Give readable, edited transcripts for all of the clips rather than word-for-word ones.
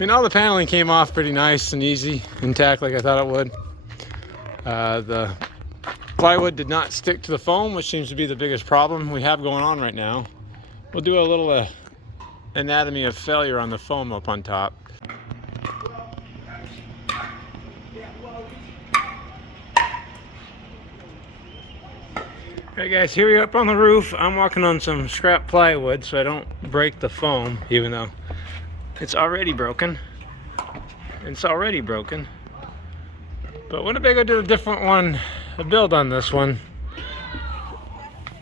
mean, all the paneling came off pretty nice and easy, intact like I thought it would. The plywood did not stick to the foam, which seems to be the biggest problem we have going on right now. We'll do a little anatomy of failure on the foam up on top. Alright guys, here we're up on the roof. I'm walking on some scrap plywood so I don't break the foam, even though it's already broken. It's already broken. But Winnebago did a different a build on this one.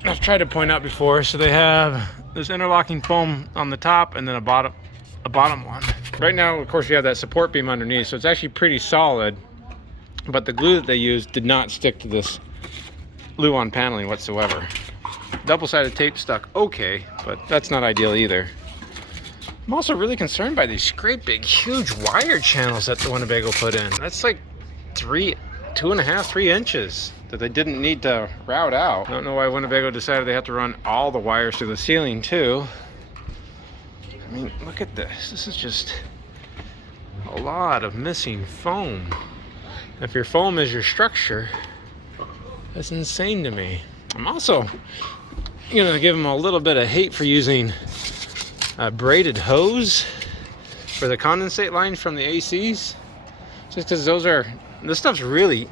I've tried to point out before. So they have this interlocking foam on the top and then a bottom one. Right now, of course, you have that support beam underneath, so it's actually pretty solid. But the glue that they used did not stick to this Luan paneling whatsoever. Double-sided tape stuck okay, but that's not ideal either. I'm also really concerned by these great big huge wire channels that the Winnebago put in. That's like 2.5, 3 inches that they didn't need to route out. I don't know why Winnebago decided they have to run all the wires through the ceiling too. I mean, look at this. This is just a lot of missing foam. If your foam is your structure, that's insane to me. I'm also gonna give them a little bit of hate for using braided hose for the condensate lines from the ACs, just because this stuff's really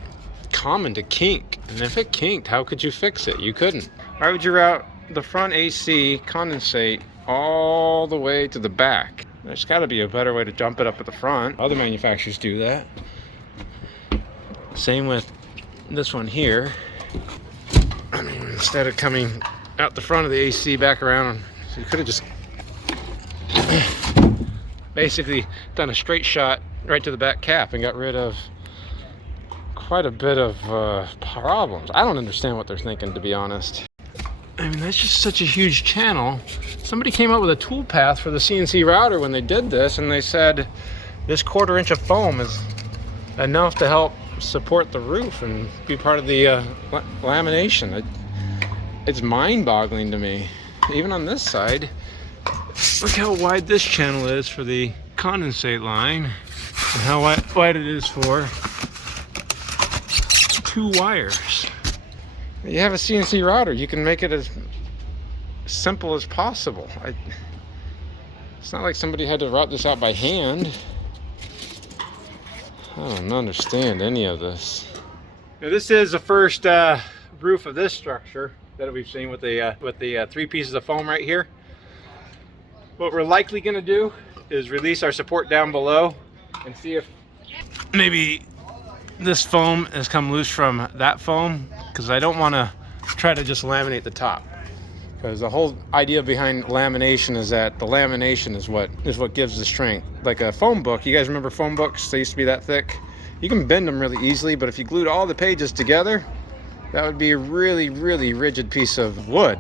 common to kink, and if it kinked, how could you fix it? You couldn't. Why would you route the front AC condensate all the way to the back? There's got to be a better way to jump it up at the front. Other manufacturers do that. Same with this one here. I mean, instead of coming out the front of the AC back around, so you could have just basically done a straight shot right to the back cap and got rid of quite a bit of problems. I don't understand what they're thinking, to be honest. I mean, that's just such a huge channel. Somebody came up with a tool path for the CNC router when they did this, and they said this 1/4 inch of foam is enough to help support the roof and be part of the lamination. It's mind-boggling to me. Even on this side, look how wide this channel is for the condensate line and how wide it is for 2 wires. You have a CNC router, you can make it as simple as possible. It's not like somebody had to route this out by hand. I don't understand any of this. Now, this is the first roof of this structure that we've seen with the 3 pieces of foam right here. What we're likely going to do is release our support down below and see if maybe this foam has come loose from that foam, because I don't want to try to just laminate the top, because the whole idea behind lamination is that the lamination is what gives the strength. Like a phone book, you guys remember phone books? They used to be that thick. You can bend them really easily, but if you glued all the pages together, that would be a really, really rigid piece of wood.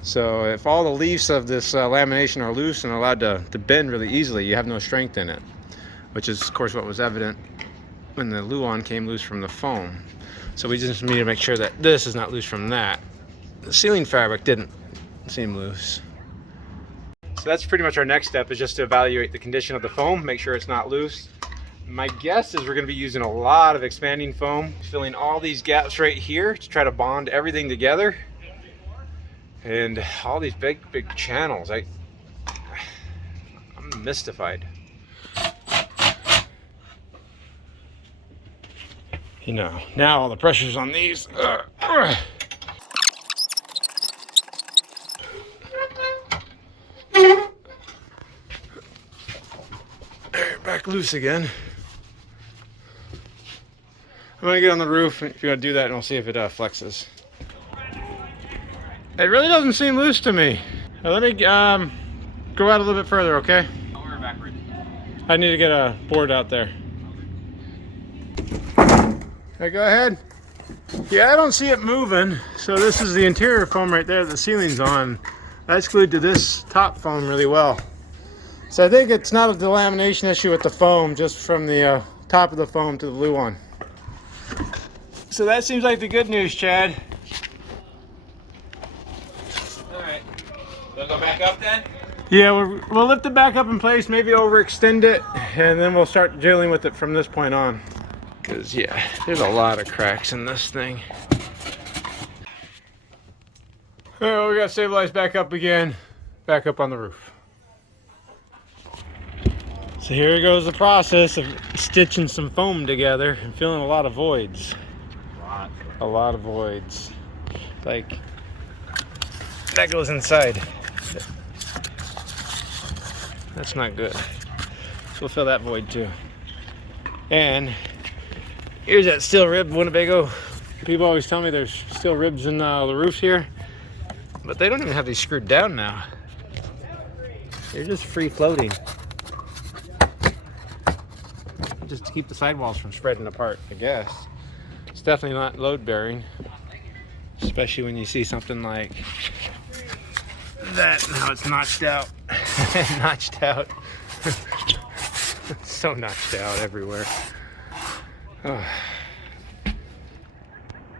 So if all the leaves of this lamination are loose and allowed to bend really easily, you have no strength in it, which is of course what was evident when the Luan came loose from the foam. So we just need to make sure that this is not loose from that. The ceiling fabric didn't seem loose. So that's pretty much our next step, is just to evaluate the condition of the foam, make sure it's not loose. My guess is we're going to be using a lot of expanding foam, filling all these gaps right here to try to bond everything together. And all these big channels, I'm mystified. You know, now all the pressure's on these. Back loose again. I'm gonna get on the roof if you're gonna do that, and we'll see if it flexes. It really doesn't seem loose to me. Now let me go out a little bit further, okay? I'll wear it backwards. I need to get a board out there. Okay, go ahead. Yeah, I don't see it moving. So this is the interior foam right there that the ceiling's on. That's glued to this top foam really well. So I think it's not a delamination issue with the foam, just from the top of the foam to the Luan. So that seems like the good news, Chad. Alright. Wanna go back up then? Yeah, we'll lift it back up in place, maybe overextend it, and then we'll start dealing with it from this point on. Because, yeah, there's a lot of cracks in this thing. Oh, we got to stabilize back up again, back up on the roof. So here goes the process of stitching some foam together and filling a lot of voids. A lot of voids. Like, that goes inside. That's not good. So we'll fill that void too. And here's that steel rib Winnebago. People always tell me there's steel ribs in the roofs here, but they don't even have these screwed down now. They're just free floating. Just to keep the sidewalls from spreading apart, I guess. It's definitely not load bearing, especially when you see something like that. Now it's notched out. Notched out. It's so notched out everywhere. Oh.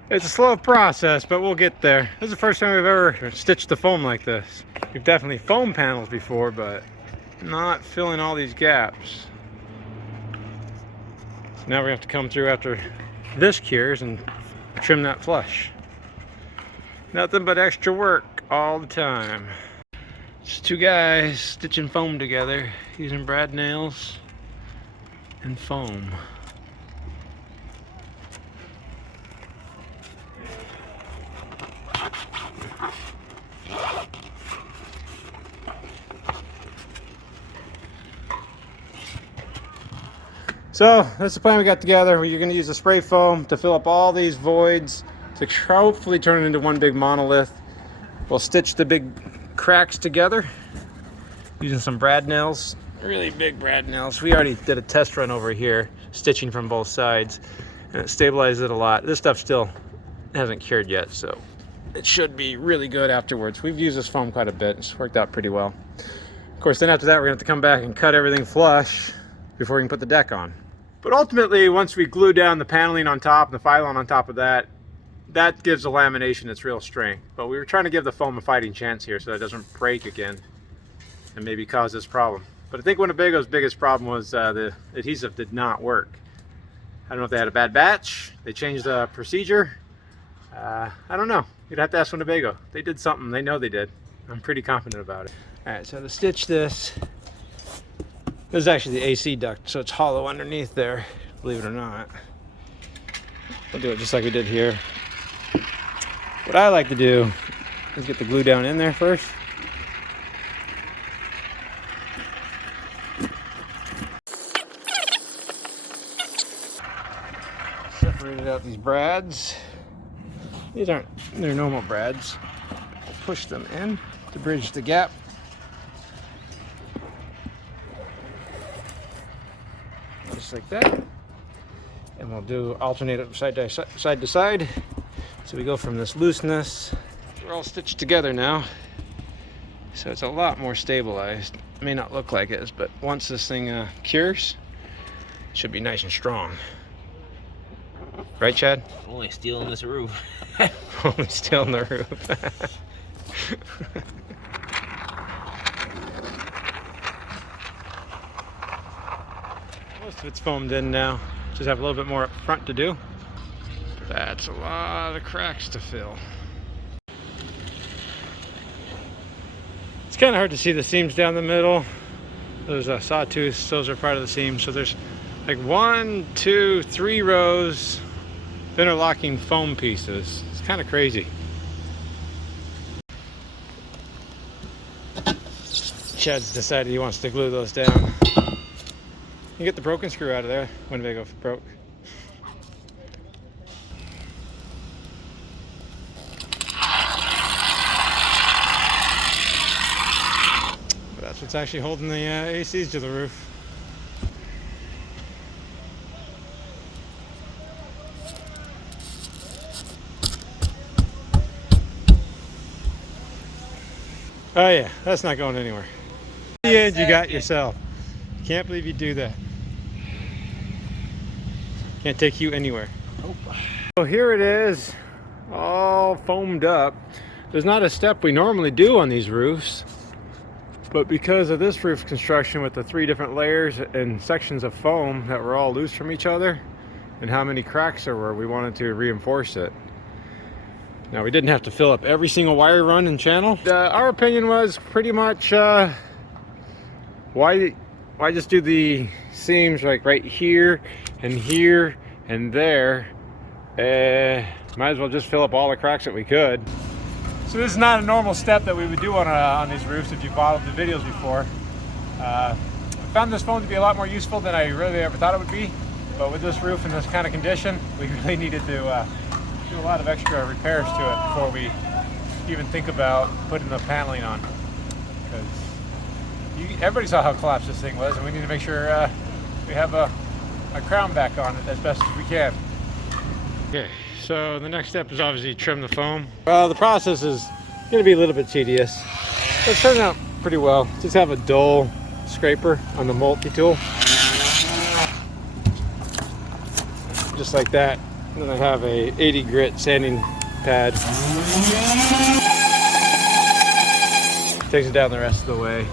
It's a slow process, but we'll get there. This is the first time we've ever stitched the foam like this. We've definitely foamed panels before, but not filling all these gaps. So now we have to come through after this cures and trim that flush. Nothing but extra work all the time. Just two guys stitching foam together using brad nails and foam. So that's the plan we got together. You're going to use the spray foam to fill up all these voids to hopefully turn it into one big monolith. We'll stitch the big cracks together using some brad nails, really big brad nails. We already did a test run over here, stitching from both sides, and it stabilized it a lot. This stuff still hasn't cured yet, so it should be really good afterwards. We've used this foam quite a bit. It's worked out pretty well. Of course, then after that, we're going to have to come back and cut everything flush before we can put the deck on. But ultimately, once we glue down the paneling on top and the phylon on top of that, that gives the lamination its real strength. But we were trying to give the foam a fighting chance here so that it doesn't break again and maybe cause this problem. But I think Winnebago's biggest problem was the adhesive did not work. I don't know if they had a bad batch, they changed the procedure. I don't know. You'd have to ask Winnebago. They did something, they know they did. I'm pretty confident about it. All right, so to stitch this, this is actually the AC duct, so it's hollow underneath there, believe it or not. We'll do it just like we did here. What I like to do is get the glue down in there first. Separated out these brads. These aren't, they're normal brads. Push them in to bridge the gap. Just like that. And we'll do alternate it side to side. So we go from this looseness. We're all stitched together now. So it's a lot more stabilized. It may not look like it is, but once this thing cures, it should be nice and strong. Right, Chad? Only stealing this roof. Only stealing the roof. Most of it's foamed in now. Just have a little bit more up front to do. That's a lot of cracks to fill. It's kind of hard to see the seams down the middle. Those sawtooths, those are part of the seam. So there's like 1, 2, 3 rows of interlocking foam pieces. It's kind of crazy. Chad's decided he wants to glue those down. You get the broken screw out of there. Winnebago broke. But that's what's actually holding the ACs to the roof. Oh yeah, that's not going anywhere. In the end, you got yourself. Can't believe you do that. Can't take you anywhere. Nope. So here it is, all foamed up. There's not a step we normally do on these roofs. But because of this roof construction with the 3 different layers and sections of foam that were all loose from each other and how many cracks there were, we wanted to reinforce it. Now, we didn't have to fill up every single wire run and channel. Our opinion was pretty much why just do the seams like right here and there. Might as well just fill up all the cracks that we could. So this is not a normal step that we would do on these roofs if you followed the videos before. I found this foam to be a lot more useful than I really ever thought it would be. But with this roof in this kind of condition, we really needed to do a lot of extra repairs to it before we even think about putting the paneling on. Because everybody saw how collapsed this thing was, and we need to make sure we have a crown back on it as best as we can. Okay, so the next step is obviously trim the foam. Well, the process is going to be a little bit tedious, but it's turning out pretty well. Just have a dull scraper on the multi-tool. Just like that. And then I have a 80 grit sanding pad. Takes it down the rest of the way.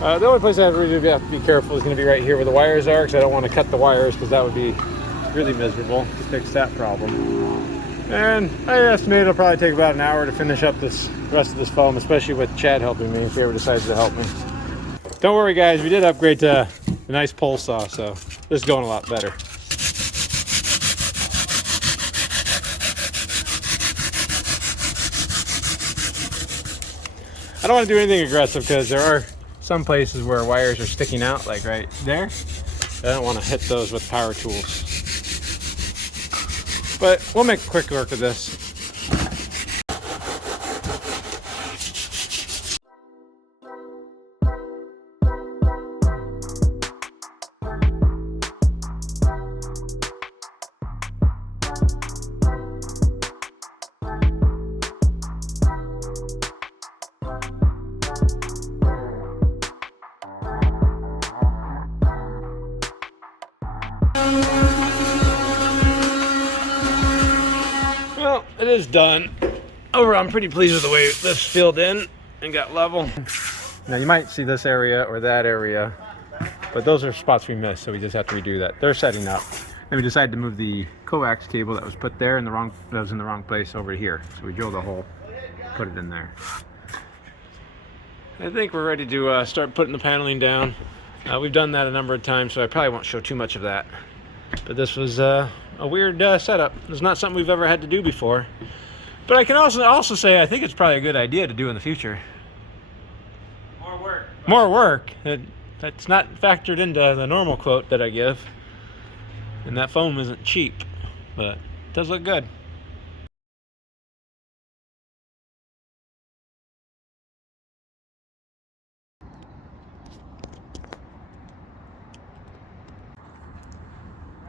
The only place I really have to be careful is going to be right here where the wires are, because I don't want to cut the wires, because that would be really miserable to fix that problem. And I estimate it'll probably take about an hour to finish up this rest of this foam, especially with Chad helping me if he ever decides to help me. Don't worry guys, we did upgrade to a nice pole saw, so this is going a lot better. I don't want to do anything aggressive because there are some places where wires are sticking out, like right there. I don't want to hit those with power tools. But we'll make quick work of this. Well, it is done. Overall, I'm pretty pleased with the way this filled in and got level. Now you might see this area or that area, but those are spots we missed, so we just have to redo that. They're setting up. Then we decided to move the coax cable that was put there in the wrong place over here. So we drilled a hole, put it in there. I think we're ready to start putting the paneling down. We've done that a number of times, so I probably won't show too much of that. But this was a weird setup. It's not something we've ever had to do before. But I can also say I think it's probably a good idea to do in the future. More work. More work. That's not factored into the normal quote that I give. And that foam isn't cheap, but it does look good.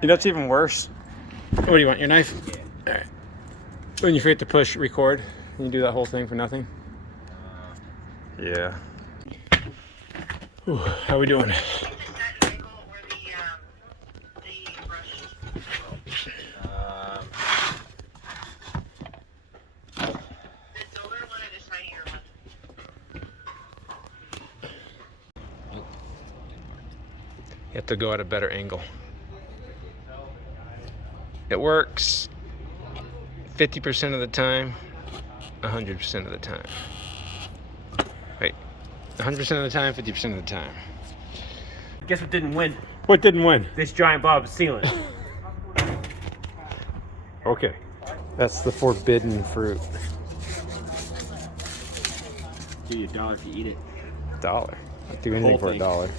You know what's even worse? What do you want, your knife? Yeah. All right. When you forget to push record, and you do that whole thing for nothing? Yeah. Whew, how we doing? You have to go at a better angle. It works 50% of the time, 100% of the time. Wait, 100% of the time, 50% of the time. Guess what didn't win? What didn't win? This giant blob of sealant. Okay, that's the forbidden fruit. Give you $1 if you eat it. $1? I'd do anything for $1.